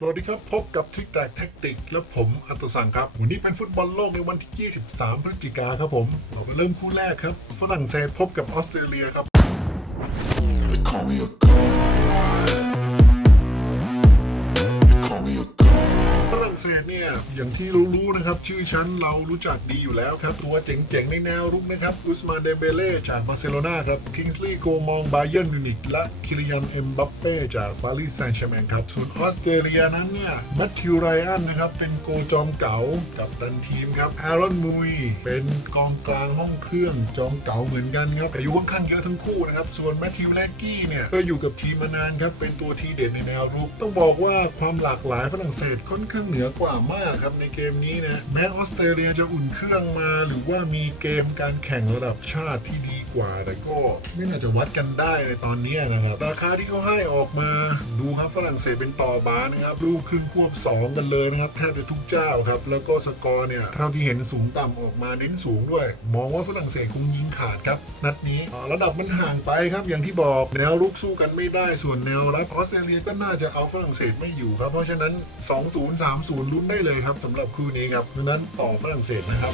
สวัสดีครับ พบกับทิกแตกแท็กติก และผมอัตสังครับ วันนี้เป็นฟุตบอลโลกในวันที่ 23 พฤศจิกาครับผม เราไปเริ่มคู่แรกครับ ฝรั่งเศสพบกับออสเตรเลียครับ รั่งเศสเนี่ยอย่างที่รู้ๆนะครับ ชื่อชั้นเรารู้จักดีอยู่แล้วครับ ตัวเจ๋งๆในแนวรุกนะครับอุสมานเดเบเล่จากบาร์เซโลนาครับคิงส์ลีย์โกมองบาเยิร์นมิวนิกและคิริยันเอ็มบัปเป้จากปารีสแซงต์แชร์แมงครับ ส่วนออสเตรเลียนั้นเนี่ยแมทธิวไรอันนะครับ เป็นโกจอมเก๋ากับตันทีมครับอารอนมุยเป็นกองกลางห้องเครื่องจอมเก๋าเหมือนกันครับอายุค่อนข้างเยอะทั้งคู่นะครับส่วนแมทธิวแลกกี้เนี่ยก็อยู่กับทีมมานานครับเป็นตัวทีเด่นในแนวรุกต้องบอกว่าความหลากหลายฝรั่งเศสค่อนข้างเหนืือกว่ามากครับในเกมนี้นะ แม้ออสเตรเลียจะอุ่นเครื่องมา หรือว่ามีเกมการแข่งระดับชาติที่ดีกว่า แต่ก็ไม่น่าจะวัดกันได้ในตอนนี้นะครับ ราคาที่เขาให้ออกมา ดูครับฝรั่งเศสเป็นต่อบาสนะครับลูกครึ่งควบ 2 กันเลยนะครับแทบจะทุกเจ้าครับแล้วก็สกอร์เนี่ยเท่าที่เห็นสูงต่ำออกมาเน้นสูงด้วย มองว่าฝรั่งเศสคงยิงขาดครับนัดนี้ระดับมันห่างไปครับอย่างที่บอกแนวรุกสู้กันไม่ได้ส่วนแนวรับออสเตรเลียก็น่าจะเอาฝรั่งเศสไม่อยู่ครับเพราะฉะนั้น 2-0 3-0ลุ้นได้เลยครับสำหรับคู่นี้ครับดังนั้นต่อฝรั่งเศสนะครับ